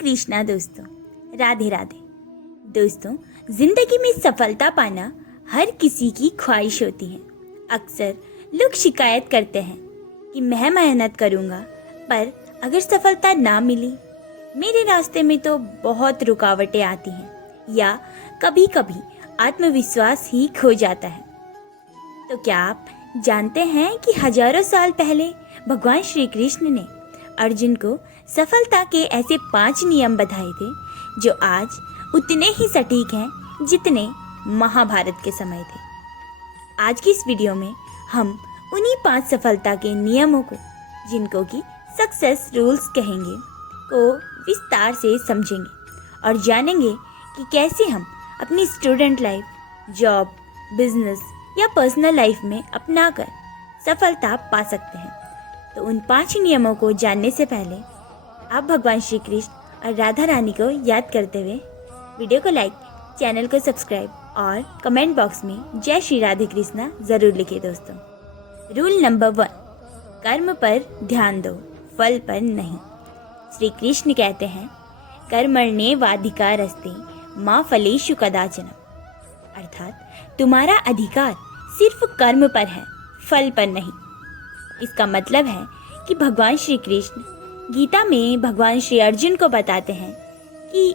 कृष्णा दोस्तों, राधे राधे। दोस्तों, जिंदगी में सफलता पाना हर किसी की ख्वाहिश होती है। अक्सर लोग शिकायत करते हैं कि मैं मेहनत करूँगा पर अगर सफलता ना मिली, मेरे रास्ते में तो बहुत रुकावटें आती हैं या कभी कभी आत्मविश्वास ही खो जाता है। तो क्या आप जानते हैं कि हजारों साल पहले भगवान श्री कृष्ण ने अर्जुन को सफलता के ऐसे 5 नियम बताए थे जो आज उतने ही सटीक हैं जितने महाभारत के समय थे। आज की इस वीडियो में हम उन्हीं 5 सफलता के नियमों को, जिनको कि सक्सेस रूल्स कहेंगे, को विस्तार से समझेंगे और जानेंगे कि कैसे हम अपनी स्टूडेंट लाइफ, जॉब, बिजनेस या पर्सनल लाइफ में अपनाकर सफलता पा सकते हैं। तो उन 5 नियमों को जानने से पहले आप भगवान श्री कृष्ण और राधा रानी को याद करते हुए वीडियो को लाइक, चैनल को सब्सक्राइब और कमेंट बॉक्स में जय श्री राधे कृष्णा जरूर लिखिए। दोस्तों, रूल नंबर 1, कर्म पर ध्यान दो, फल पर नहीं। श्री कृष्ण कहते हैं, कर्मण्येवाधिकारस्ते मा फलेषु कदाचन, अर्थात तुम्हारा अधिकार सिर्फ कर्म पर है, फल पर नहीं। इसका मतलब है कि भगवान श्री कृष्ण गीता में भगवान श्री अर्जुन को बताते हैं कि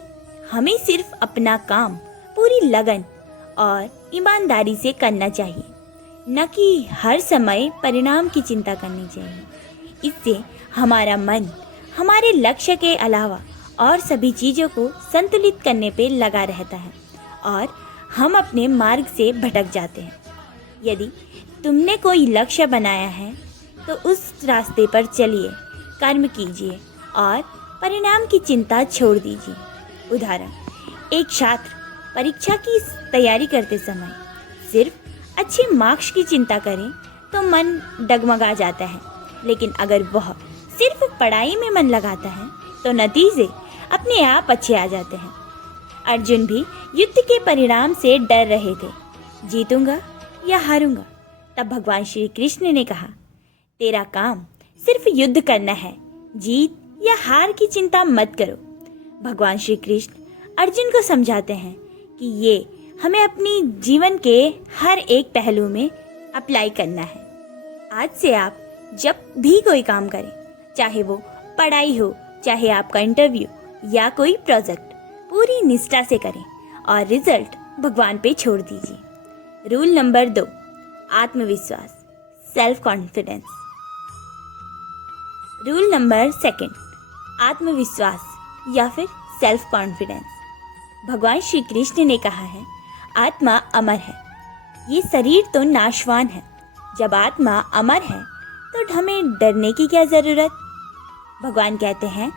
हमें सिर्फ अपना काम पूरी लगन और ईमानदारी से करना चाहिए, न कि हर समय परिणाम की चिंता करनी चाहिए। इससे हमारा मन हमारे लक्ष्य के अलावा और सभी चीज़ों को संतुलित करने पे लगा रहता है और हम अपने मार्ग से भटक जाते हैं। यदि तुमने कोई लक्ष्य बनाया है तो उस रास्ते पर चलिए, कर्म कीजिए और परिणाम की चिंता छोड़ दीजिए। उदाहरण, एक छात्र परीक्षा की तैयारी करते समय सिर्फ अच्छे मार्क्स की चिंता करे तो मन डगमगा जाता है, लेकिन अगर वह सिर्फ पढ़ाई में मन लगाता है तो नतीजे अपने आप अच्छे आ जाते हैं। अर्जुन भी युद्ध के परिणाम से डर रहे थे, जीतूंगा या हारूंगा। तब भगवान श्री कृष्ण ने कहा, तेरा काम सिर्फ युद्ध करना है, जीत या हार की चिंता मत करो। भगवान श्री कृष्ण अर्जुन को समझाते हैं कि ये हमें अपनी जीवन के हर एक पहलू में अप्लाई करना है। आज से आप जब भी कोई काम करें, चाहे वो पढ़ाई हो, चाहे आपका इंटरव्यू या कोई प्रोजेक्ट, पूरी निष्ठा से करें और रिजल्ट भगवान पे छोड़ दीजिए। रूल नंबर 2, आत्मविश्वास, सेल्फ कॉन्फिडेंस। रूल नंबर 2, आत्मविश्वास या फिर सेल्फ कॉन्फिडेंस। भगवान श्री कृष्ण ने कहा है, आत्मा अमर है, ये शरीर तो नाशवान है। जब आत्मा अमर है तो हमें डरने की क्या जरूरत। भगवान कहते हैं,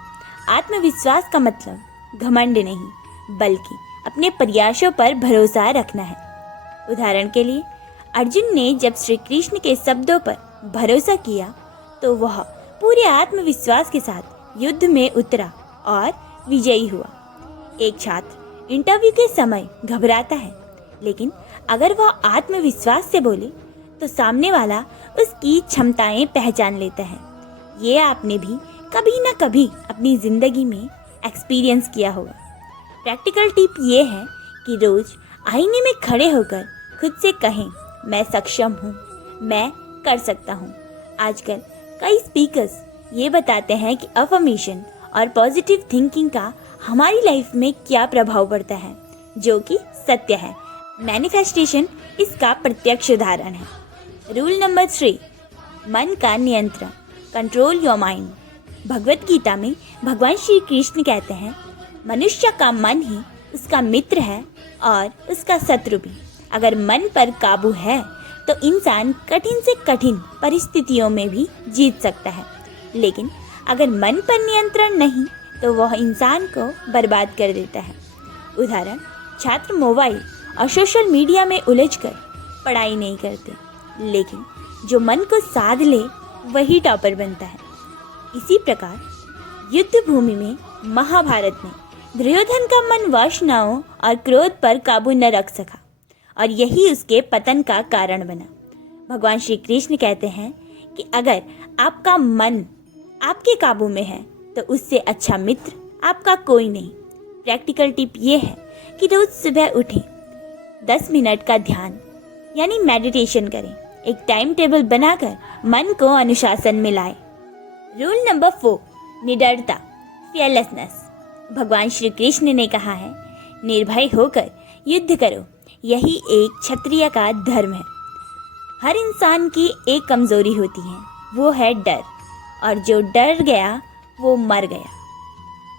आत्मविश्वास का मतलब घमंड नहीं बल्कि अपने प्रयासों पर भरोसा रखना है। उदाहरण के लिए, अर्जुन ने जब श्री कृष्ण के शब्दों पर भरोसा किया तो वह पूरे आत्मविश्वास के साथ युद्ध में उतरा और विजयी हुआ। एक छात्र इंटरव्यू के समय घबराता है, लेकिन अगर वह आत्मविश्वास से बोले तो सामने वाला उसकी क्षमताएं पहचान लेता है। ये आपने भी कभी ना कभी अपनी ज़िंदगी में एक्सपीरियंस किया होगा। प्रैक्टिकल टिप ये है कि रोज़ आईने में खड़े होकर खुद से कहें, मैं सक्षम हूँ, मैं कर सकता हूँ। आजकल कई स्पीकर्स ये बताते हैं कि अफर्मेशन और पॉजिटिव थिंकिंग का हमारी लाइफ में क्या प्रभाव पड़ता है, जो कि सत्य है। मैनिफेस्टेशन इसका प्रत्यक्ष उदाहरण है। रूल नंबर 3, मन का नियंत्रण, control your mind. Bhagavad Gita में भगवान श्री कृष्ण कहते हैं, मनुष्य का मन ही उसका मित्र है और उसका शत्रु भी। अगर मन पर काबू है तो इंसान कठिन से कठिन परिस्थितियों में भी जीत सकता है, लेकिन अगर मन पर नियंत्रण नहीं तो वह इंसान को बर्बाद कर देता है। उदाहरण, छात्र मोबाइल और सोशल मीडिया में उलझकर पढ़ाई नहीं करते, लेकिन जो मन को साध ले वही टॉपर बनता है। इसी प्रकार युद्ध भूमि में महाभारत में दुर्योधन का मन वासनाओं और क्रोध पर काबू न रख सका और यही उसके पतन का कारण बना। भगवान श्री कृष्ण कहते हैं कि अगर आपका मन आपके काबू में है तो उससे अच्छा मित्र आपका कोई नहीं। प्रैक्टिकल टिप ये है कि रोज सुबह उठें, 10 मिनट का ध्यान यानी मेडिटेशन करें, एक टाइम टेबल बनाकर मन को अनुशासन में लाएं। रूल नंबर 4, निडरता, फियरलेसनेस। भगवान श्री कृष्ण ने कहा है, निर्भय होकर युद्ध करो, यही एक क्षत्रिय का धर्म है। हर इंसान की एक कमजोरी होती है, वो है डर, और जो डर गया वो मर गया।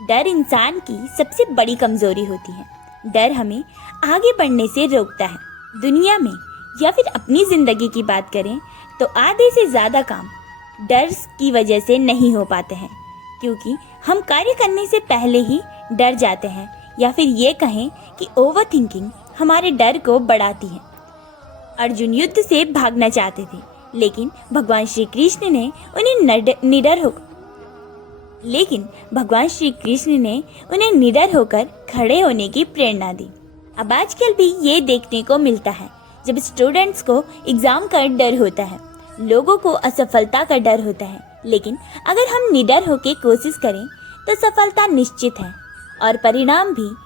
डर इंसान की सबसे बड़ी कमजोरी होती है। डर हमें आगे बढ़ने से रोकता है। दुनिया में या फिर अपनी जिंदगी की बात करें तो आधे से ज्यादा काम डर की वजह से नहीं हो पाते हैं, क्योंकि हम कार्य करने से पहले ही डर जाते हैं, या फिर ये कहें कि ओवर थिंकिंग हमारे डर को बढ़ाती है। अर्जुन युद्ध से भागना चाहते थे, लेकिन भगवान श्री कृष्ण ने उन्हें निडर होकर खड़े होने की प्रेरणा दी। अब आजकल भी ये देखने को मिलता है, जब स्टूडेंट्स को एग्जाम का डर होता है, लोगों को असफलता का डर होता है, लेकिन अगर हम निडर होकर कोशिश करें तो सफलता निश्चित है, और परिणाम भी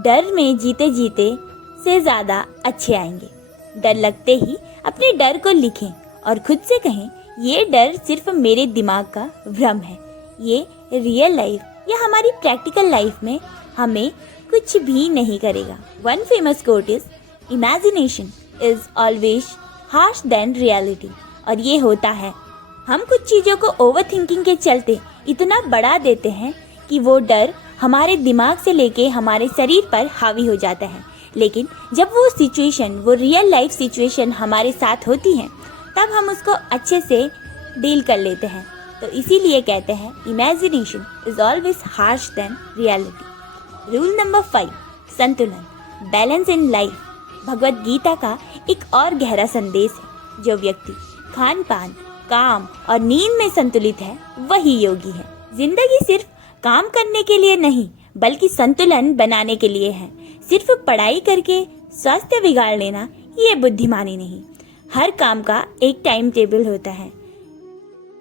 डर में जीते जीते से ज़्यादा अच्छे आएंगे। डर लगते ही अपने डर को लिखें और खुद से कहें, ये डर सिर्फ मेरे दिमाग का भ्रम है, ये रियल लाइफ या हमारी प्रैक्टिकल लाइफ में हमें कुछ भी नहीं करेगा। One famous quote is, imagination is always harsh than reality. और ये होता है, हम कुछ चीज़ों को ओवर थिंकिंग के चलते इतना बढ़ा देते हैं कि वो डर हमारे दिमाग से लेके हमारे शरीर पर हावी हो जाता है, लेकिन जब वो सिचुएशन, वो रियल लाइफ सिचुएशन हमारे साथ होती है, तब हम उसको अच्छे से डील कर लेते हैं। तो इसीलिए कहते हैं, imagination is always harsh than reality. Rule number 5, संतुलन, balance in life. Bhagavad Gita का एक और गहरा संदेश है, जो व्यक्ति खान पान, काम और नींद में संतुलित है, वही योगी है। जिंदगी सिर्फ काम करने के लिए नहीं, बल्कि संतुलन बनाने के लिए है। सिर्फ पढ़ाई करके स्वास्थ्य बिगाड़ लेना, ये बुद्धिमानी नहीं। हर काम का एक टाइम टेबल होता है,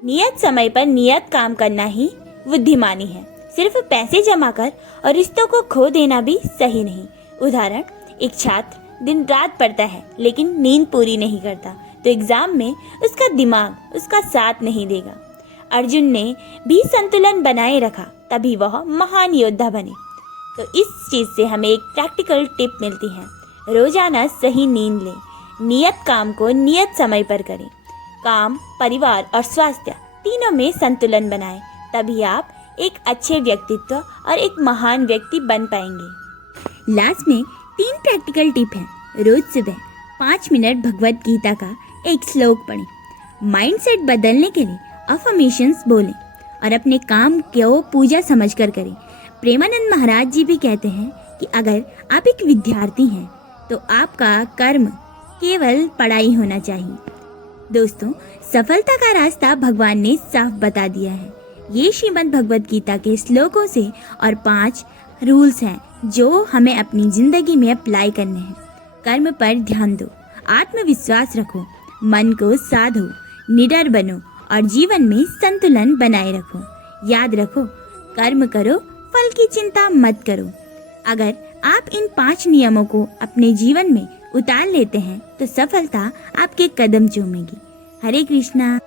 नियत समय पर नियत काम करना ही बुद्धिमानी है। सिर्फ पैसे जमा कर और रिश्तों को खो देना भी सही नहीं। उदाहरण, एक छात्र दिन रात पढ़ता है लेकिन नींद पूरी नहीं करता, तो एग्जाम में उसका दिमाग उसका साथ नहीं देगा। अर्जुन ने भी संतुलन बनाए रखा, तभी वह महान योद्धा बने। तो इस चीज से हमें एक प्रैक्टिकल टिप मिलती है, रोजाना सही नींद लें, नियत काम को नियत समय पर करें। काम, परिवार और स्वास्थ्य तीनों में संतुलन बनाएं, तभी आप एक अच्छे व्यक्तित्व और एक महान व्यक्ति बन पाएंगे। लास्ट में 3 प्रैक्टिकल टिप हैं। रोज सुबह 5 मिनट भगवत गीता का एक श्लोक पढ़ें, माइंडसेट बदलने के लिए अफर्मेशंस बोलें और अपने काम को पूजा समझकर करें। प्रेमानंद महाराज जी भी कहते हैं कि अगर आप एक विद्यार्थी हैं तो आपका कर्म केवल पढ़ाई होना चाहिए। दोस्तों, सफलता का रास्ता भगवान ने साफ बता दिया है। ये श्रीमद् भगवत गीता के श्लोकों से और 5 रूल्स हैं जो हमें अपनी जिंदगी में अप्लाई करने हैं। कर्म पर ध्यान दो, आत्मविश्वास रखो, मन को साधो, निडर बनो और जीवन में संतुलन बनाए रखो। याद रखो, कर्म करो, फल की चिंता मत करो। अगर आप इन 5 नियमों को अपने जीवन में उतार लेते हैं तो सफलता आपके कदम चूमेगी। हरे कृष्णा।